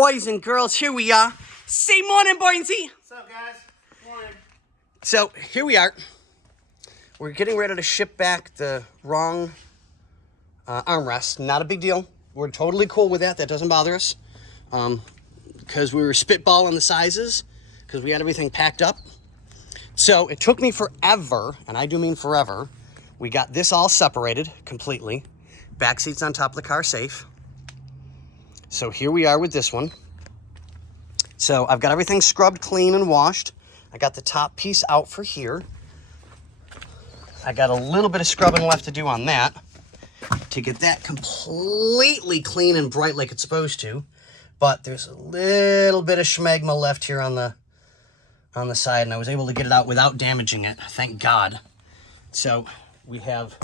boys and girls, here we are. Say morning, Boynsy. What's up, guys? Morning. So, here we are. We're getting ready to ship back the wrong armrest. Not a big deal. We're totally cool with that. That doesn't bother us. Because we were spitballing the sizes. Because we had everything packed up. So, it took me forever, and I do mean forever. We got this all separated completely. Back seats on top of the car safe. So here we are with this one. So I've got everything scrubbed clean and washed. I got the top piece out for here. I got a little bit of scrubbing left to do on that to get that completely clean and bright like it's supposed to. But there's a little bit of schmegma left here on the side, and I was able to get it out without damaging it. Thank God. So we have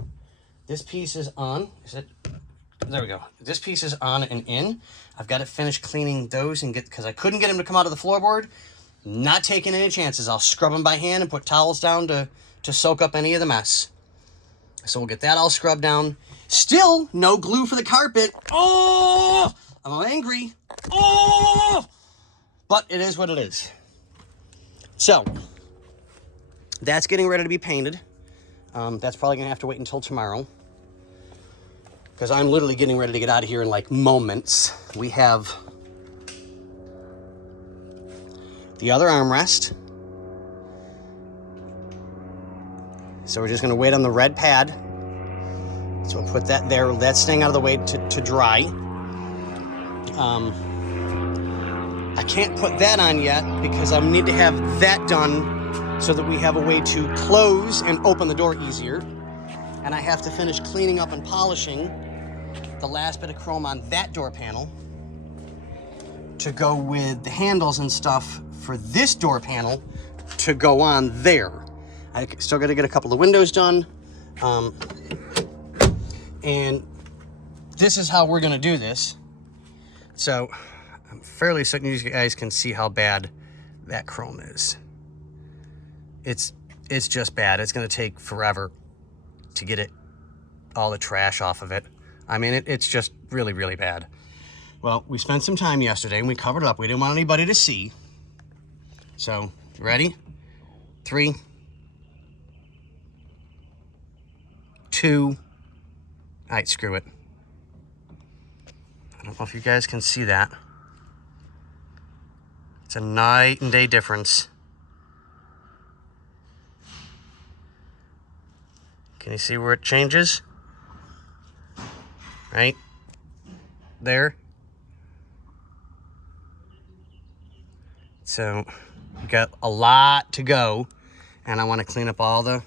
this piece is on. Is it? There we go. This piece is on and in. I've got to finish cleaning those and because I couldn't get them to come out of the floorboard. Not taking any chances. I'll scrub them by hand and put towels down to soak up any of the mess. So we'll get that all scrubbed down. Still no glue for the carpet. Oh, I'm angry. Oh, but it is what it is. So that's getting ready to be painted. That's probably gonna have to wait until tomorrow, because I'm literally getting ready to get out of here in like moments. We have the other armrest. So we're just gonna wait on the red pad. So we'll put that there. That's staying out of the way to dry. I can't put that on yet because I need to have that done so that we have a way to close and open the door easier. And I have to finish cleaning up and polishing the last bit of chrome on that door panel to go with the handles and stuff for this door panel to go on there. I still got to get a couple of windows done. And this is how we're going to do this. So I'm fairly certain you guys can see how bad that chrome is. It's just bad. It's going to take forever to get all the trash off of it. I mean, it's just really, really bad. Well, we spent some time yesterday and we covered it up. We didn't want anybody to see. So, ready? 3, 2. All right, screw it. I don't know if you guys can see that. It's a night and day difference. Can you see where it changes? Right there. So we got a lot to go, and I want to clean up all the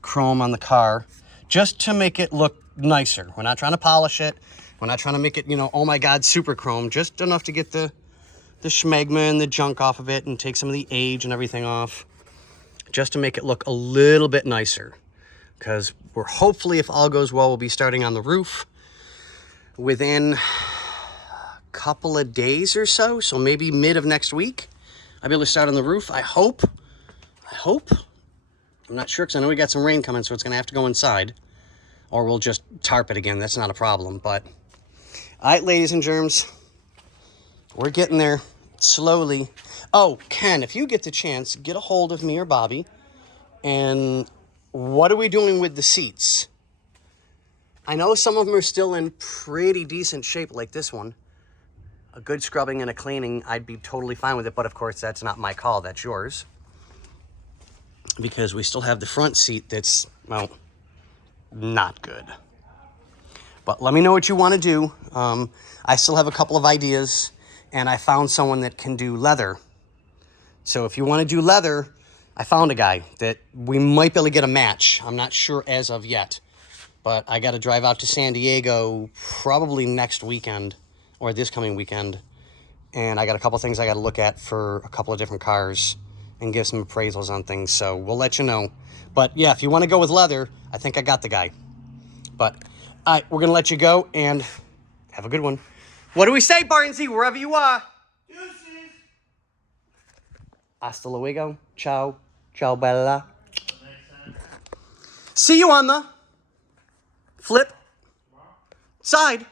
chrome on the car just to make it look nicer. We're not trying to polish it. We're not trying to make it, oh my God, super chrome. Just enough to get the schmegma and the junk off of it and take some of the age and everything off, just to make it look a little bit nicer. Because we're hopefully, if all goes well, we'll be starting on the roof within a couple of days or so. So maybe mid of next week, I'll be able to start on the roof. I hope. I'm not sure because I know we got some rain coming, so it's going to have to go inside. Or we'll just tarp it again. That's not a problem. But, all right, ladies and germs, we're getting there slowly. Oh, Ken, if you get the chance, get a hold of me or Bobby. And what are we doing with the seats? I know some of them are still in pretty decent shape, like this one. A good scrubbing and a cleaning, I'd be totally fine with it. But, of course, that's not my call. That's yours. Because we still have the front seat that's, well, not good. But let me know what you want to do. I still have a couple of ideas, and I found someone that can do leather. So if you want to do leather, I found a guy that we might be able to get a match. I'm not sure as of yet, but I got to drive out to San Diego probably next weekend or this coming weekend, and I got a couple things I got to look at for a couple of different cars and give some appraisals on things. So we'll let you know. But yeah, if you want to go with leather, I think I got the guy. But all right, we're gonna let you go and have a good one. What do we say, Barnsey, wherever you are? Deuces. Hasta luego. Ciao. Ciao, bella. See you on the flip side.